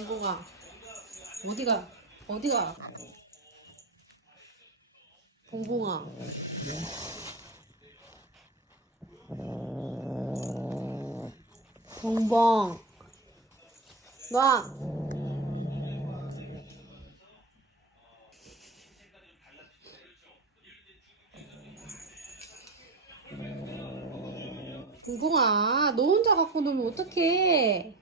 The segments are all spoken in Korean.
봉봉아 어디가 어디가? 봉봉아 봉봉 놔 봉봉아 너 혼자 갖고 놀면 어떡해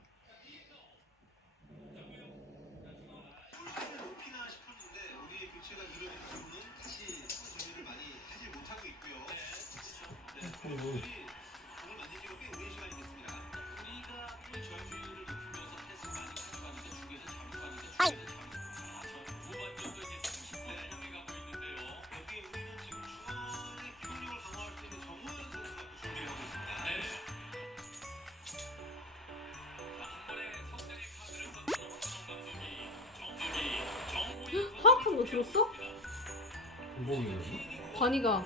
네, 공을 만든 지가 꽤 오랜 시간이 됐습니다. 우리가 좀 저주율을 높이면서 패스 많이 가져가는데 중에서 잡고 가는데 중에서 잡고 후반전도 이제 30분 남이 가고 있는데요. 여기에 우리는 지금 중앙의 기본력을 강화할 수 있는 정우현 선수가 또 준비를 하고 있습니다. 네. 한 번에 성장의 카드를 던져 정감독이 정국이 정우현 하악한 거 들었어? 공복이네. 관이가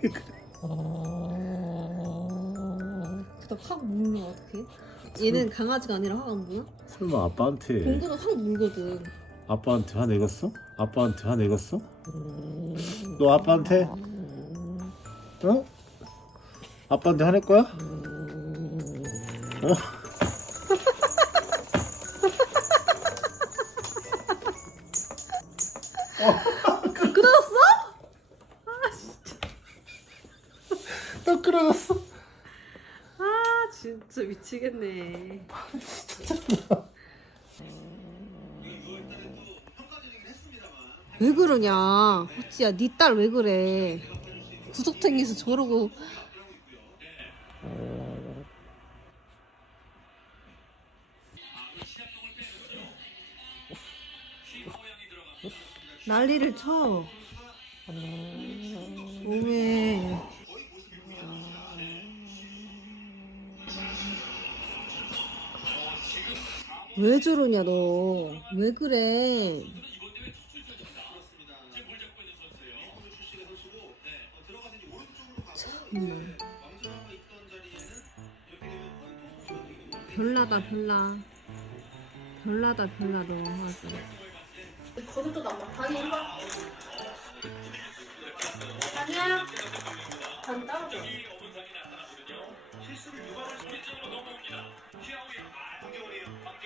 적으로 무게 중심을 이동을 하면서 그다 확 물면 어떡해? 얘는 강아지가 아니라 확안 무나? 설마 아빠한테 봉구는 확 물거든 아빠한테 화내겠어? 아빠한테 화내겠어? 너 아빠한테 어? 아빠한테 화낼 거야? 어? 끊어졌어? 또 끌어갔어. 아 진짜 미치겠네. 왜 그러냐? 호치야 네딸왜 그래? 구석탱이에서 저러고. 난리를 쳐. 오해 왜 저러냐 너 왜 그래 참나 별나다 별나 별나다 별나 너 맞아 거기도 남아. 다니 이리 와. 따로 줘.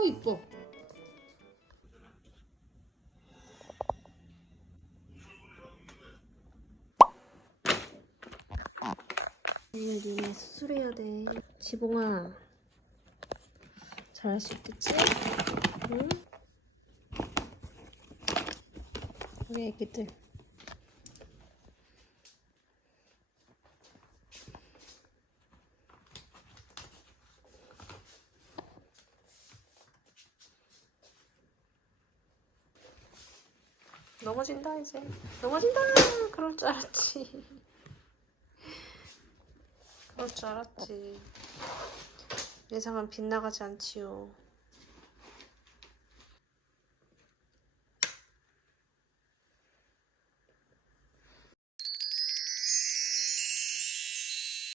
어 이뻐 니네 니네 수술해야 돼 지봉아 잘할 수 있겠지? 응? 우리 애기들 넘어진다 이제. 넘어진다! 그럴 줄 알았지. 그럴 줄 알았지. 예상은 빗나가지 않지요